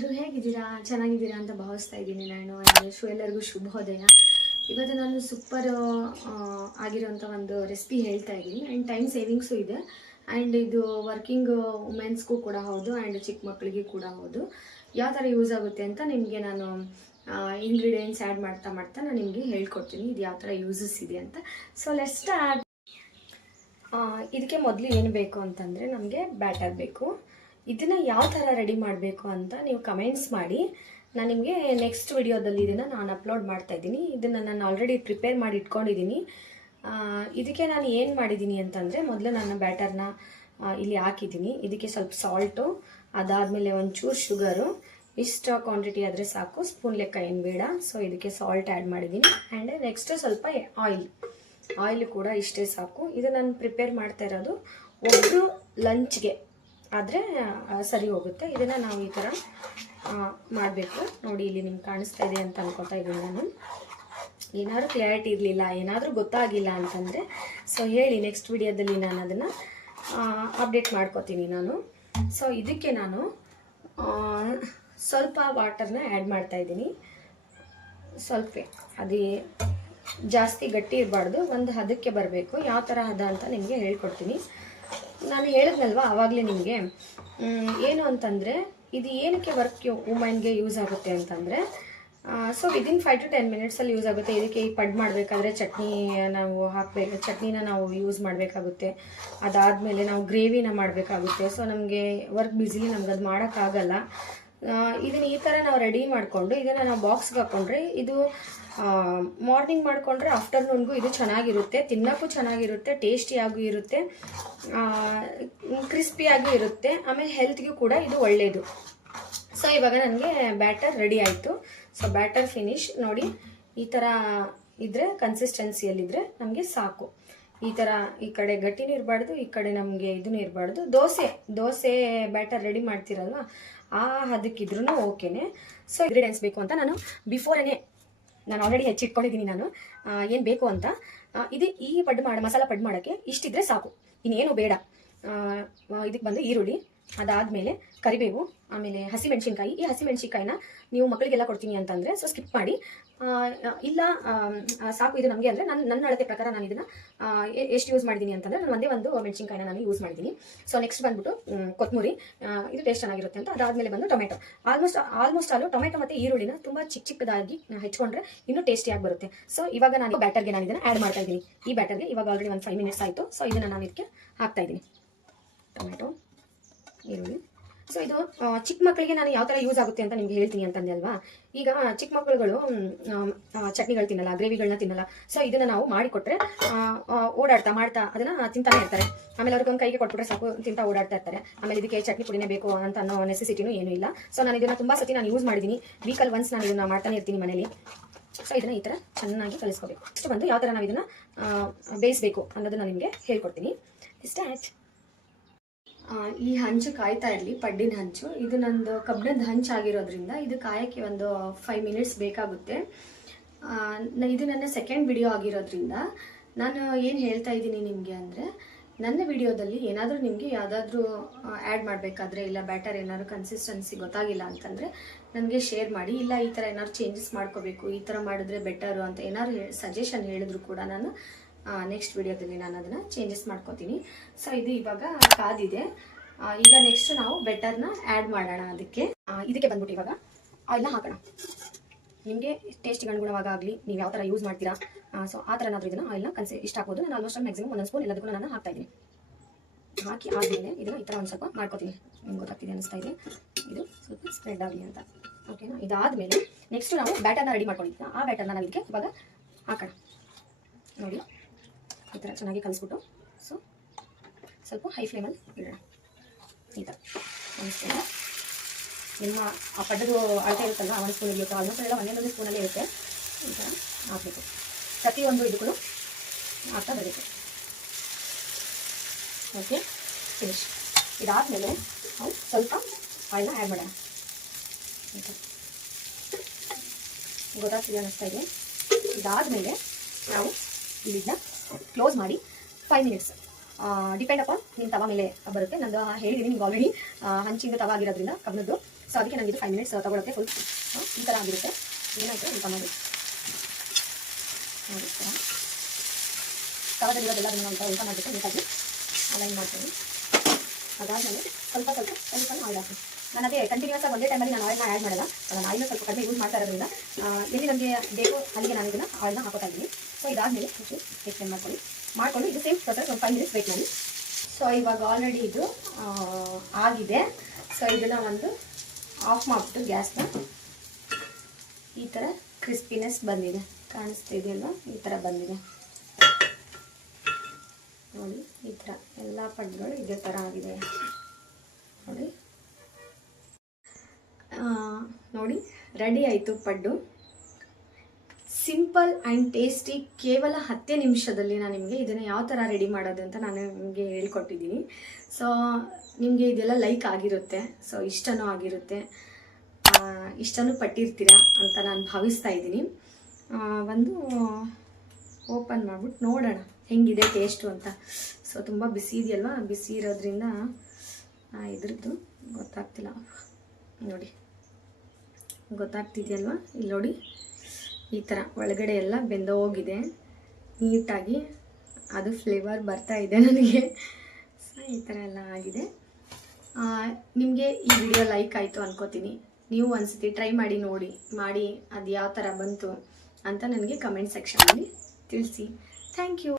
ಎಲ್ಲರೂ ಹೇಗಿದ್ದೀರಾ? ಚೆನ್ನಾಗಿದ್ದೀರಾ ಅಂತ ಭಾವಿಸ್ತಾ ಇದ್ದೀನಿ ನಾನು. ಶು, ಎಲ್ಲರಿಗೂ ಶುಭೋದಯ ಇವತ್ತು ನಾನು ಸೂಪರ್ ಆಗಿರೋಂಥ ಒಂದು ರೆಸಿಪಿ ಹೇಳ್ತಾ ಇದ್ದೀನಿ. ಆ್ಯಂಡ್ ಟೈಮ್ ಸೇವಿಂಗ್ಸು ಇದೆ. ಆ್ಯಂಡ್ ಇದು ವರ್ಕಿಂಗ್ ವುಮೆನ್ಸ್ಗೂ ಕೂಡ ಹೌದು. ಆ್ಯಂಡ್ ಚಿಕ್ಕ ಮಕ್ಕಳಿಗೆ ಕೂಡ ಹೌದು. ಯಾವ ಥರ ಯೂಸ್ ಆಗುತ್ತೆ ಅಂತ ನಿಮಗೆ ನಾನು ಇಂಗ್ರೀಡಿಯೆಂಟ್ಸ್ ಆ್ಯಡ್ ಮಾಡ್ತಾ ಮಾಡ್ತಾ ನಾನು ನಿಮಗೆ ಹೇಳ್ಕೊಡ್ತೀನಿ. ಇದು ಯಾವ ಥರ ಯೂಸಸ್ ಇದೆ ಅಂತ. ಸೊ ಲೆಸ್ಟ್ ಇದಕ್ಕೆ ಮೊದಲು ಏನು ಬೇಕು ಅಂತಂದರೆ ನಮಗೆ ಬ್ಯಾಟರ್ ಬೇಕು. ಇದನ್ನು ಯಾವ ಥರ ರೆಡಿ ಮಾಡಬೇಕು ಅಂತ ನೀವು ಕಮೆಂಟ್ಸ್ ಮಾಡಿ. ನಾನು ನಿಮಗೆ ನೆಕ್ಸ್ಟ್ ವಿಡಿಯೋದಲ್ಲಿ ಇದನ್ನು ನಾನು ಅಪ್ಲೋಡ್ ಮಾಡ್ತಾ ಇದ್ದೀನಿ. ಇದನ್ನು ನಾನು ಆಲ್ರೆಡಿ ಪ್ರಿಪೇರ್ ಮಾಡಿ ಇಟ್ಕೊಂಡಿದ್ದೀನಿ. ಇದಕ್ಕೆ ನಾನು ಏನು ಮಾಡಿದ್ದೀನಿ ಅಂತಂದರೆ ಮೊದಲು ನನ್ನ ಬ್ಯಾಟರ್ನ ಇಲ್ಲಿ ಹಾಕಿದ್ದೀನಿ. ಇದಕ್ಕೆ ಸ್ವಲ್ಪ ಸಾಲ್ಟು ಅದಾದಮೇಲೆ ಒಂಚೂರು ಶುಗರು ಇಷ್ಟು ಕ್ವಾಂಟಿಟಿ ಆದರೆ ಸಾಕು. ಸ್ಪೂನ್ ಲೆಕ್ಕ ಏನು ಬೇಡ. ಸೊ ಇದಕ್ಕೆ ಸಾಲ್ಟ್ ಆ್ಯಡ್ ಮಾಡಿದ್ದೀನಿ. ಆ್ಯಂಡ್ ನೆಕ್ಸ್ಟ್ ಸ್ವಲ್ಪ ಆಯಿಲ್ ಆಯಿಲ್ ಕೂಡ ಇಷ್ಟೇ ಸಾಕು. ಇದು ನಾನು ಪ್ರಿಪೇರ್ ಮಾಡ್ತಾ ಇರೋದು ಒಬ್ಬರು ಲಂಚ್ಗೆ ಆದರೆ ಸರಿ ಹೋಗುತ್ತೆ. ಇದನ್ನು ನಾವು ಈ ಥರ ಮಾಡಬೇಕು. ನೋಡಿ, ಇಲ್ಲಿ ನಿಮ್ಗೆ ಕಾಣಿಸ್ತಾ ಇದೆ ಅಂತ ಅನ್ಕೊತಾ ಇದ್ದೀನಿ ನಾನು. ಏನಾದರೂ ಕ್ಲಾರಿಟಿ ಇರಲಿಲ್ಲ, ಏನಾದರೂ ಗೊತ್ತಾಗಿಲ್ಲ ಅಂತಂದರೆ ಸೊ ಹೇಳಿ ನೆಕ್ಸ್ಟ್ ವಿಡಿಯೋದಲ್ಲಿ ನಾನು ಅದನ್ನು ಅಪ್ಡೇಟ್ ಮಾಡ್ಕೋತೀನಿ ನಾನು. ಸೊ ಇದಕ್ಕೆ ನಾನು ಸ್ವಲ್ಪ ವಾಟರ್ನ ಆ್ಯಡ್ ಮಾಡ್ತಾ ಇದ್ದೀನಿ. ಸ್ವಲ್ಪ. ಅದೇ ಜಾಸ್ತಿ ಗಟ್ಟಿ ಇರಬಾರ್ದು. ಒಂದು ಹದಕ್ಕೆ ಬರಬೇಕು. ಯಾವ ಥರ ಹದ ಅಂತ ನಿಮಗೆ ಹೇಳ್ಕೊಡ್ತೀನಿ. ನಾನು ಹೇಳಿದ್ನಲ್ವಾ ಆವಾಗಲೇ ನಿಮಗೆ? ಏನು ಅಂತಂದರೆ, ಇದು ಏನಕ್ಕೆ ವರ್ಕ್ ವುಮೆನ್ಗೆ ಯೂಸ್ ಆಗುತ್ತೆ ಅಂತಂದರೆ so within five to ten ಮಿನಿಟ್ಸಲ್ಲಿ use ಆಗುತ್ತೆ. ಇದಕ್ಕೆ ಈ ಪಡ್ ಮಾಡಬೇಕಾದ್ರೆ ಚಟ್ನಿ ನಾವು ಹಾಕಬೇಕು ಚಟ್ನಿನ ನಾವು ಯೂಸ್ ಮಾಡಬೇಕಾಗುತ್ತೆ. ಅದಾದಮೇಲೆ ನಾವು ಗ್ರೇವಿನ ಮಾಡಬೇಕಾಗುತ್ತೆ. ಸೊ ನಮಗೆ ವರ್ಕ್ ಬ್ಯುಸಿಲಿ ನಮ್ಗೆ ಅದು ಮಾಡೋಕ್ಕಾಗಲ್ಲ. ಇದನ್ನ ಈ ಥರ ನಾವು ರೆಡಿ ಮಾಡಿಕೊಂಡು, ಇದನ್ನು ನಾವು ಬಾಕ್ಸ್ಗೆ ಹಾಕ್ಕೊಂಡ್ರೆ ಇದು ಮಾರ್ನಿಂಗ್ ಮಾಡಿಕೊಂಡ್ರೆ ಆಫ್ಟರ್ನೂನ್ಗೂ ಇದು ಚೆನ್ನಾಗಿರುತ್ತೆ. ತಿನ್ನೋಕ್ಕೂ ಚೆನ್ನಾಗಿರುತ್ತೆ ಟೇಸ್ಟಿಯಾಗೂ ಇರುತ್ತೆ ಕ್ರಿಸ್ಪಿಯಾಗೂ ಇರುತ್ತೆ. ಆಮೇಲೆ ಹೆಲ್ತ್ಗೂ ಕೂಡ ಇದು ಒಳ್ಳೆಯದು ಸೊ ಇವಾಗ ನನಗೆ ಬ್ಯಾಟರ್ ರೆಡಿ ಆಯಿತು. ಸೊ ಬ್ಯಾಟರ್ ಫಿನಿಶ್ ನೋಡಿ, ಈ ಥರ ಇದ್ದರೆ ಕನ್ಸಿಸ್ಟೆನ್ಸಿಯಲ್ಲಿದ್ದರೆ ನಮಗೆ ಸಾಕು. ಈ ಥರ ಈ ಕಡೆ ಗಟ್ಟಿನೂ ಇರಬಾರ್ದು ಈ ಕಡೆ ನಮಗೆ ಇದೂ ಇರಬಾರ್ದು ದೋಸೆ ದೋಸೆ ಬ್ಯಾಟರ್ ರೆಡಿ ಮಾಡ್ತೀರಲ್ವ? ಆ ಹದಕ್ಕಿದ್ರೂ ಓಕೆನೆ. ಸೊ ಇಂಗ್ರೀಡಿಯೆಂಟ್ಸ್ ಬೇಕು ಅಂತ ನಾನು ಬಿಫೋರೇನೆ ನಾನು ಆಲ್ರೆಡಿ ಹೆಚ್ಚಿಟ್ಕೊಂಡಿದ್ದೀನಿ ನಾನು. ಏನು ಬೇಕು ಅಂತ? ಇದು ಈ ಪಡ್ ಮಾಡ, ಮಸಾಲ ಪಡ್ ಮಾಡೋಕ್ಕೆ ಇಷ್ಟಿದ್ರೆ ಸಾಕು. ಇನ್ನೇನು ಬೇಡ. ಇದಕ್ಕೆ ಬಂದು ಈರುಳ್ಳಿ. ಅದಾದಮೇಲೆ ಕರಿಬೇವು, ಆಮೇಲೆ ಹಸಿಮೆಣಸಿನ್ಕಾಯಿ. ಈ ಹಸಿಮೆಣಸಿನ್ಕಾಯಿನ ನೀವು ಮಕ್ಕಳಿಗೆಲ್ಲ ಕೊಡ್ತೀನಿ ಅಂತಂದರೆ ಸೊ ಸ್ಕಿಪ್ ಮಾಡಿ ಇಲ್ಲ ಸಾಕು ಇದು ನಮಗೆ ಅಂದರೆ ನನ್ನ ನನ್ನ ಅಳತೆ ಪ್ರಕಾರ ನಾನು ಇದನ್ನು ಎಷ್ಟು ಯೂಸ್ ಮಾಡಿದ್ದೀನಿ ಅಂತಂದರೆ ನಾನು ಒಂದೇ ಒಂದು ಮೆಣಸಿನ್ಕಾಯಿನ ನಾನು ಯೂಸ್ ಮಾಡಿದ್ದೀನಿ ಸೊ ನೆಕ್ಸ್ಟ್ ಬಂದ್ಬಿಟ್ಟು ಕೊತ್ತಂಬರಿ ಇದು ಟೇಸ್ಟ್ ಚೆನ್ನಾಗಿರುತ್ತೆ ಅಂತ. ಅದಾದಮೇಲೆ ಬಂದು ಟೊಮೆಟೊ. ಆಲ್ಮೋಸ್ಟ್ ಆಲ್ಮೋಸ್ಟ್ ಆಲು ಟೊಮೆಟೊ ಮತ್ತು ಈರುಳ್ಳಿನ ತುಂಬ ಚಿಕ್ಕ ಚಿಕ್ಕದಾಗಿ ಹೆಚ್ಕೊಂಡ್ರೆ ಇನ್ನೂ ಟೇಸ್ಟಿಯಾಗಿ ಬರುತ್ತೆ. ಸೊ ಇವಾಗ ನಾನು ಬ್ಯಾಟರ್ಗೆ ನಾನು ಇದನ್ನು ಆ್ಯಡ್ ಮಾಡ್ತಾ ಇದ್ದೀನಿ. ಈ ಬ್ಯಾಟರ್ಗೆ ಇವಾಗ ಆಲ್ರೆಡಿ ಒಂದು ಫೈವ್ ಮಿನಿಟ್ಸ್ ಆಯಿತು. ಸೊ ಇದನ್ನು ನಾನು ಇದಕ್ಕೆ ಹಾಕ್ತಾ ಇದ್ದೀನಿ. ಟೊಮೆಟೊ. ಈರುಳ್ಳಿ ಸೊ ಇದು ಚಿಕ್ಕ ಮಕ್ಕಳಿಗೆ ನಾನು ಯಾವ ಥರ ಯೂಸ್ ಆಗುತ್ತೆ ಅಂತ ನಿಮ್ಗೆ ಹೇಳ್ತೀನಿ ಅಂತಂದೆ ಅಲ್ವಾ? ಈಗ ಚಿಕ್ಕ ಮಕ್ಕಳುಗಳು ಚಟ್ನಿಗಳು ತಿನ್ನಲ್ಲ ಗ್ರೇವಿಗಳನ್ನ ತಿನ್ನಲ್ಲ. ಸೊ ಇದನ್ನ ನಾವು ಮಾಡಿಕೊಟ್ರೆ ಓಡಾಡ್ತಾ ಮಾಡ್ತಾ ಅದನ್ನ ತಿಂತಾನೆ ಇರ್ತಾರೆ. ಆಮೇಲೆ ಅವ್ರಿಗೆ ಒಂದು ಕೈಗೆ ಕೊಟ್ಬಿಟ್ರೆ ಸಾಕು ತಿಂತಾ ಓಡಾಡ್ತಾ ಇರ್ತಾರೆ. ಆಮೇಲೆ ಇದಕ್ಕೆ ಚಟ್ನಿ ಪುಡಿನೇ ಬೇಕು ಅಂತ ಅನ್ನೋ ನೆಸೆಸಿಟಿನೂ ಏನೂ ಇಲ್ಲ. ಸೊ ನಾನು ಇದನ್ನ ತುಂಬಾ ಸತಿ ನಾನು ಯೂಸ್ ಮಾಡಿದ್ದೀನಿ ವೀಕಲ್ ಒನ್ಸ್ ನಾನು ಇದನ್ನ ಮಾಡ್ತಾನೆ ಇರ್ತೀನಿ ಮನೇಲಿ. ಸೊ ಇದನ್ನ ಈ ಥರ ಚೆನ್ನಾಗಿ ಕಲಿಸ್ಕೋಬೇಕು. ಇಷ್ಟು ಬಂದು ಯಾವ ಥರ ನಾವು ಇದನ್ನ ಬೇಯಿಸಬೇಕು ಅನ್ನೋದನ್ನ ನಿಮಗೆ ಹೇಳ್ಕೊಡ್ತೀನಿ. ಇಷ್ಟ ಆ, ಈ ಹಂಚು ಕಾಯ್ತಾ ಇರಲಿ, ಪಡ್ಡಿನ ಹಂಚು. ಇದು ನಂದು ಕಬ್ಬಿಣದ ಹಂಚು ಆಗಿರೋದ್ರಿಂದ ಇದು ಕಾಯಕ್ಕೆ ಒಂದು ಫೈವ್ ಮಿನಿಟ್ಸ್ ಬೇಕಾಗುತ್ತೆ. ಇದು ನನ್ನ ಸೆಕೆಂಡ್ ವಿಡಿಯೋ ಆಗಿರೋದ್ರಿಂದ ನಾನು ಏನು ಹೇಳ್ತಾ ಇದ್ದೀನಿ ನಿಮಗೆ ಅಂದರೆ, ನನ್ನ ವಿಡಿಯೋದಲ್ಲಿ ಏನಾದರೂ ನಿಮಗೆ ಯಾವುದಾದ್ರೂ ಆ್ಯಡ್ ಮಾಡಬೇಕಾದ್ರೆ ಇಲ್ಲ ಬ್ಯಾಟರ್ ಏನಾದ್ರು ಕನ್ಸಿಸ್ಟೆನ್ಸಿ ಗೊತ್ತಾಗಿಲ್ಲ ಅಂತಂದರೆ ನನಗೆ ಶೇರ್ ಮಾಡಿ, ಇಲ್ಲ ಈ ಥರ ಏನಾದ್ರು ಚೇಂಜಸ್ ಮಾಡ್ಕೋಬೇಕು, ಈ ಥರ ಮಾಡಿದ್ರೆ ಬೆಟರು ಅಂತ ಏನಾದ್ರು ಸಜೆಷನ್ ಹೇಳಿದ್ರು ಕೂಡ ನಾನು ನೆಕ್ಸ್ಟ್ ವಿಡಿಯೋದಲ್ಲಿ ನಾನು ಅದನ್ನು ಚೇಂಜಸ್ ಮಾಡ್ಕೋತೀನಿ. ಸೊ ಇದು ಇವಾಗ ಕಾದಿದೆ. ಈಗ ನೆಕ್ಸ್ಟ್ ನಾವು ಬೆಟರ್ನ ಆ್ಯಡ್ ಮಾಡೋಣ ಅದಕ್ಕೆ. ಇದಕ್ಕೆ ಬಂದ್ಬಿಟ್ಟು ಇವಾಗ ಆಯಿಲ್ನ ಹಾಕೋಣ. ನಿಮಗೆ ಟೇಸ್ಟಿಗೆ ಅನುಗುಣವಾಗಲಿ ನೀವು ಯಾವ ಥರ ಯೂಸ್ ಮಾಡ್ತೀರಾ ಸೊ ಆ ಥರ ಏನಾದರೂ ಇದನ್ನು ಆಯಿಲ್ನ ಕನ್ಸಿ ಇಷ್ಟ ಹಾಕ್ಬೋದು ನಾನು ಆಲ್ಮೋಸ್ಟ್ ಮ್ಯಾಕ್ಸಿಮಮ್ ಒಂದೊಂದು ಸ್ಪೂನ್ ಎಲ್ಲದಕ್ಕೂ ನಾನು ಹಾಕ್ತಾ ಇದ್ದೀನಿ. ಹಾಕಿ ಆದಮೇಲೆ ಇದನ್ನು ಈ ಥರ ಒಂದು ಸ್ವಲ್ಪ ಮಾಡ್ಕೋತೀನಿ. ನಿಮ್ಗೆ ಗೊತ್ತಾಗ್ತಿದೆ ಅನಿಸ್ತಾ ಇದೆ? ಇದು ಸ್ವಲ್ಪ ಸ್ಪ್ರೆಡ್ ಆಗಲಿ ಅಂತ. ಓಕೆನಾ ಇದಾದಮೇಲೆ ನೆಕ್ಸ್ಟ್ ನಾವು ಬ್ಯಾಟರ್ನ ರೆಡಿ ಮಾಡ್ಕೊಂಡಿದ್ದೀನಿ ಆ ಬ್ಯಾಟರ್ನ ನಾವು ಇದಕ್ಕೆ ಇವಾಗ ಹಾಕೋಣ. ನೋಡಿ. ಈ ಥರ ಚೆನ್ನಾಗಿ ಕಲಿಸ್ಬಿಟ್ಟು ಸೊ ಸ್ವಲ್ಪ ಹೈ ಫ್ಲೇಮಲ್ಲಿ ಇಡೋಣ. ಈ ಥರ ಒಂದು ನಿಮ್ಮ ಆ ಪಡ್ಡದು ಅಳತೆ ಇರುತ್ತಲ್ಲ ಒಂದು ಸ್ಪೂನ್ ಇರುತ್ತೆ. ಆಲ್ಮೋಸ್ಟ್ ಎಲ್ಲ ಒಂದೊಂದು ಸ್ಪೂನಲ್ಲೇ ಇರುತ್ತೆ. ಈ ಥರ ಹಾಕಬೇಕು. ಪ್ರತಿಯೊಂದು ಇದಕ್ಕೂ ಹಾಕ್ತಾ ಬರಬೇಕು ಓಕೆ ಫಿನಿಶ್ ಇದಾದಮೇಲೆ ನಾವು ಸ್ವಲ್ಪ ಆಯಿಲ್ನ ಆ್ಯಡ್ ಮಾಡೋಣ. ಗೊತ್ತಾಗ್ತಿದೆ ಅನ್ನಿಸ್ತಾ ಇದೆ. ಇದಾದಮೇಲೆ ನಾವು ಇಲ್ಲಿಂದ ಕ್ಲೋಸ್ ಮಾಡಿ ಫೈವ್ ಮಿನಿಟ್ಸ್ ಡಿಪೆಂಡ್ ಅಪಾನ್ ನಿಮ್ಮ ತವ ಮೇಲೆ ಬರುತ್ತೆ. ನಂದು ಹೇಳಿದ್ದೀನಿ ನಿಮ್ಗೆ ಆಲ್ರೆಡಿ ಹಂಚಿಂದ ತವ ಆಗಿರೋದ್ರಿಂದ ಕಬ್ಬನದ್ದು ಸೊ ಅದಕ್ಕೆ ನನಗೆ ಇದು ಫೈವ್ ಮಿನಿಟ್ಸ್ ತೊಗೊಳಕ್ಕೆ ಫುಲ್ ಈ ಥರ ಆಗಿರುತ್ತೆ. ಏನಾಯಿತು? ಊಟ ಮಾಡಿ ನೋಡಿ ತವದಲ್ಲಿರೋದೆಲ್ಲ ಒಂಥರ ಊಟ ಮಾಡಿಬಿಟ್ಟು ನೀಟಾಗಿ ಅಲೈನ್ ಮಾಡ್ತೀನಿ. ಅದಾದಮೇಲೆ ಸ್ವಲ್ಪ ಸ್ವಲ್ಪ ಸ್ವಲ್ಪ ಆಯಿಲ್ ಹಾಕಿ ನಾನು ಅದೇ ಕಂಟಿನ್ಯೂಸ್ ಆಗಿ ಒಂದೇ ಟೈಮಲ್ಲಿ ನಾನು ಆಯಿಲ್ನ ಆ್ಯಡ್ ಮಾಡಲ್ಲ. ನಾನು ಆಯಿಲ್ನ ಸ್ವಲ್ಪ ಕಡಿಮೆ ಯೂಸ್ ಮಾಡ್ತಾ ಇರೋದ್ರಿಂದ ಎಲ್ಲಿ ನನಗೆ ಬೇಕು ಅಲ್ಲಿಗೆ ನಾನು ಇದನ್ನು ಆಯಿಲ್ನ ಹಾಕೋತಾ ಇದ್ದೀನಿ. ಸೊ ಇದಾದಮೇಲೆ ಎಕ್ಸ್ಟೆಂಡ್ ಮಾಡ್ಕೊಳ್ಳಿ. ಮಾಡ್ಕೊಂಡು ಇದು ಸೇಮ್ ಪ್ರೊಸೆಸ್ ಒಂದು ಫೈವ್ ಮಿನಿಟ್ಸ್ ಬೇಕು ಮಾಡಿ. ಸೊ ಇವಾಗ ಆಲ್ರೆಡಿ ಇದು ಆಗಿದೆ. ಸೊ ಇದನ್ನು ಒಂದು ಆಫ್ ಮಾಡಿಬಿಟ್ಟು ಗ್ಯಾಸ್ನ ಈ ಥರ ಕ್ರಿಸ್ಪಿನೆಸ್ ಬಂದಿದೆ. ಕಾಣಿಸ್ತಿದೆಯಲ್ಲ ಈ ಥರ ಬಂದಿದೆ. ನೋಡಿ, ಈ ಥರ ಎಲ್ಲ ಪಡ್ಗಳು ಇದೇ ಥರ ಆಗಿದೆ. ನೋಡಿ. ನೋಡಿ, ರೆಡಿ ಆಯಿತು ಪಡ್ಡು. ಸಿಂಪಲ್ ಆ್ಯಂಡ್ ಟೇಸ್ಟಿ ಕೇವಲ ಹತ್ತೇ ನಿಮಿಷದಲ್ಲಿ ನಾನು ನಿಮಗೆ ಇದನ್ನು ಯಾವ ಥರ ರೆಡಿ ಮಾಡೋದು ಅಂತ ನಾನು ನಿಮಗೆ ಹೇಳ್ಕೊಟ್ಟಿದ್ದೀನಿ. ಸೊ ನಿಮಗೆ ಇದೆಲ್ಲ ಲೈಕ್ ಆಗಿರುತ್ತೆ. ಸೊ ಇಷ್ಟನೂ ಆಗಿರುತ್ತೆ. ಇಷ್ಟನೂ ಪಟ್ಟಿರ್ತೀರಾ ಅಂತ ನಾನು ಭಾವಿಸ್ತಾ ಇದ್ದೀನಿ. ಒಂದು ಓಪನ್ ಮಾಡಿಬಿಟ್ಟು ನೋಡೋಣ ಹೆಂಗಿದೆ ಟೇಸ್ಟು ಅಂತ. ಸೊ ತುಂಬ ಬಿಸಿ ಇದೆಯಲ್ವಾ? ಬಿಸಿ ಇರೋದ್ರಿಂದ ಇದ್ರದ್ದು ಗೊತ್ತಾಗ್ತಿಲ್ಲ. ನೋಡಿ. ಗೊತ್ತಾಗ್ತಿದೆಯಲ್ವಾ? ಇಲ್ಲಿ ನೋಡಿ. ಈ ಥರ ಒಳಗಡೆ ಎಲ್ಲ ಬೆಂದೋಗಿದೆ ನೀಟಾಗಿ ಅದು ಫ್ಲೇವರ್ ಬರ್ತಾ ಇದೆ ನನಗೆ. ಸೊ ಈ ಥರ ಎಲ್ಲ ಆಗಿದೆ. ನಿಮಗೆ ಈ ವಿಡಿಯೋ ಲೈಕ್ ಆಯಿತು ಅನ್ಕೋತೀನಿ. ನೀವು ಒಂದ್ಸತಿ ಟ್ರೈ ಮಾಡಿ ನೋಡಿ. ಮಾಡಿ ಅದು ಯಾವ ಥರ ಬಂತು ಅಂತ ನನಗೆ ಕಮೆಂಟ್ ಸೆಕ್ಷನಲ್ಲಿ ತಿಳಿಸಿ. Thank you